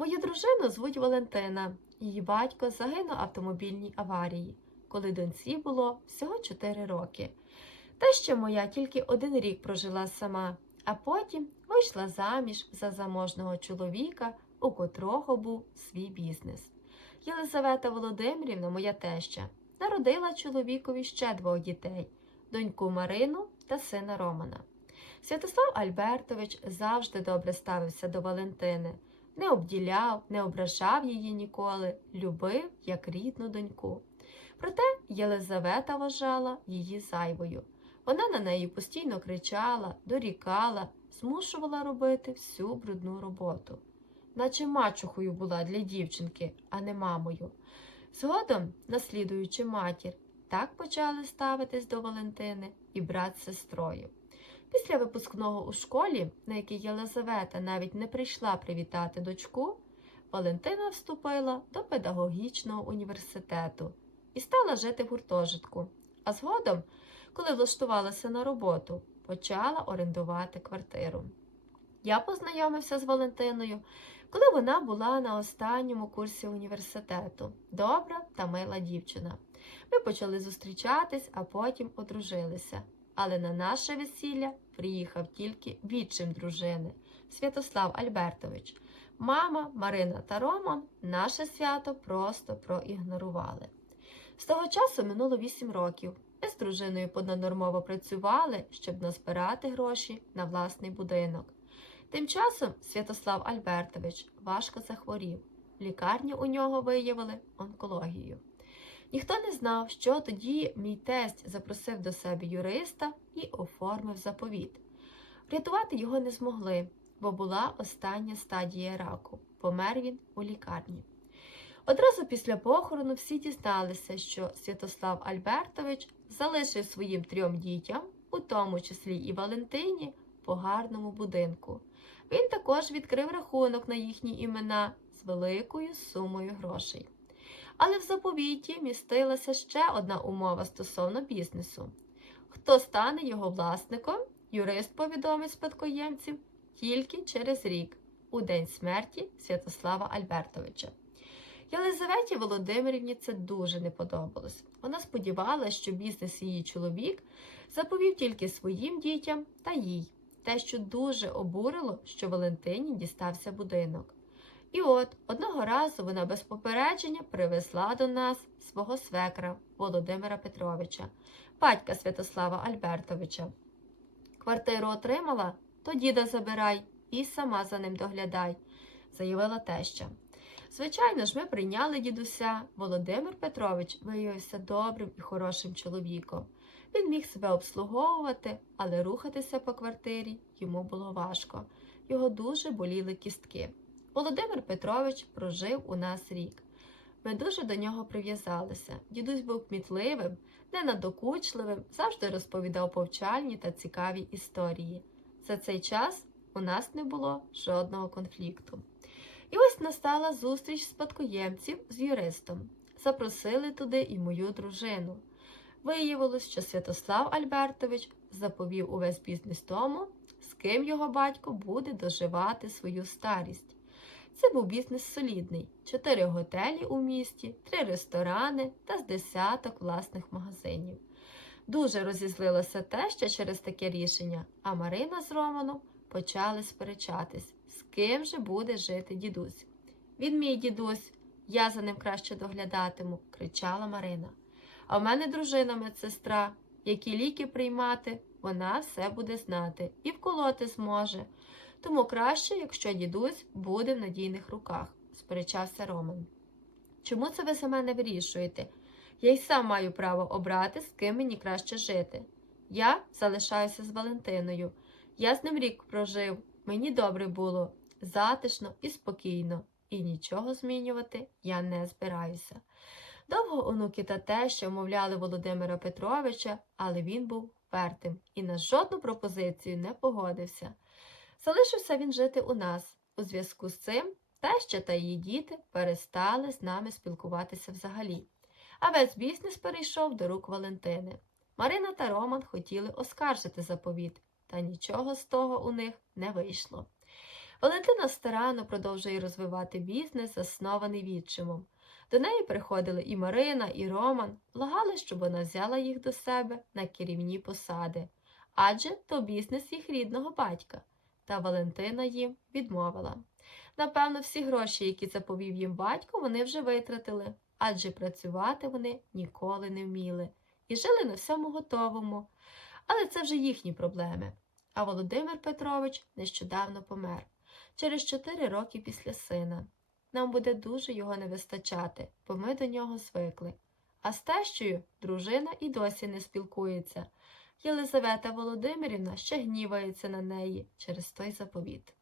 Мою дружину звуть Валентина. Її батько загинув в автомобільній аварії, коли доньці було всього 4 роки. Теща моя тільки один рік прожила сама, а потім вийшла заміж за заможного чоловіка, у котрого був свій бізнес. Єлизавета Володимирівна, моя теща, народила чоловікові ще двох дітей доньку Марину та сина Романа. Святослав Альбертович завжди добре ставився до Валентини, не обділяв, не ображав її ніколи, любив як рідну доньку. Проте Єлизавета вважала її зайвою. Вона на неї постійно кричала, дорікала, змушувала робити всю брудну роботу, наче мачухою була для дівчинки, а не мамою. Згодом, наслідуючи матір, так почали ставитись до Валентини і брат з сестрою. Після випускного у школі, на який Єлизавета навіть не прийшла привітати дочку, Валентина вступила до педагогічного університету і стала жити в гуртожитку. А згодом, коли влаштувалася на роботу, почала орендувати квартиру. Я познайомився з Валентиною, коли вона була на останньому курсі університету. Добра та мила дівчина. Ми почали зустрічатись, а потім одружилися. Але на наше весілля приїхав тільки відчим дружини Святослав Альбертович. Мама, Марина та Роман наше свято просто проігнорували. З того часу минуло вісім років. Ми з дружиною понаднормово працювали, щоб назбирати гроші на власний будинок. Тим часом Святослав Альбертович важко захворів. Лікарні у нього виявили онкологію. Ніхто не знав, що тоді мій тесть запросив до себе юриста і оформив заповіт. Врятувати його не змогли, бо була остання стадія раку. Помер він у лікарні. Одразу після похорону всі дізналися, що Святослав Альбертович залишив своїм трьом дітям, у тому числі і Валентині, по гарному будинку. Він також відкрив рахунок на їхні імена з великою сумою грошей. Але в заповіті містилася ще одна умова стосовно бізнесу. Хто стане його власником, юрист повідомить спадкоємців тільки через рік, у день смерті Святослава Альбертовича. Єлизаветі Володимирівні це дуже не подобалось. Вона сподівалася, що бізнес її чоловік заповів тільки своїм дітям та їй, те, що дуже обурило, що Валентині дістався будинок. І от одного разу вона без попередження привезла до нас свого свекра Володимира Петровича, батька Святослава Альбертовича. Квартиру отримала, то діда забирай і сама за ним доглядай, заявила теща. Звичайно ж, ми прийняли дідуся. Володимир Петрович виявився добрим і хорошим чоловіком. Він міг себе обслуговувати, але рухатися по квартирі йому було важко. Його дуже боліли кістки. Володимир Петрович прожив у нас рік. Ми дуже до нього прив'язалися. Дідусь був кмітливим, ненадокучливим, завжди розповідав повчальні та цікаві історії. За цей час у нас не було жодного конфлікту. І ось настала зустріч спадкоємців з юристом. Запросили туди і мою дружину. Виявилось, що Святослав Альбертович заповів увесь бізнес тому, з ким його батько буде доживати свою старість. Це був бізнес солідний: чотири готелі у місті, три ресторани та з десяток власних магазинів. Дуже розізлилося те, що через таке рішення, а Марина з Романом почали сперечатись, з ким же буде жити дідусь. Він мій дідусь, я за ним краще доглядатиму, кричала Марина. А в мене дружина медсестра, які ліки приймати, вона все буде знати і вколоти зможе. Тому краще, якщо дідусь буде в надійних руках, сперечався Роман. Чому це ви за мене вирішуєте? Я й сам маю право обрати, з ким мені краще жити. Я залишаюся з Валентиною. Я з ним рік прожив, мені добре було, затишно і спокійно, і нічого змінювати я не збираюся. Довго онуки та теща вмовляли Володимира Петровича, але він був впертим і на жодну пропозицію не погодився. Залишився він жити у нас. У зв'язку з цим теща та її діти перестали з нами спілкуватися взагалі. А весь бізнес перейшов до рук Валентини. Марина та Роман хотіли оскаржити заповіт, та нічого з того у них не вийшло. Валентина старанно продовжує розвивати бізнес, заснований відчимом. До неї приходили і Марина, і Роман, благали, щоб вона взяла їх до себе на керівні посади, адже то бізнес їх рідного батька. Та Валентина їм відмовила. Напевно, всі гроші, які заповів їм батько, вони вже витратили, адже працювати вони ніколи не вміли і жили на всьому готовому. Але це вже їхні проблеми. А Володимир Петрович нещодавно помер через чотири роки після сина. Нам буде дуже його не вистачати, бо ми до нього звикли. А з тещою дружина і досі не спілкується. Єлизавета Володимирівна ще гнівається на неї через той заповіт.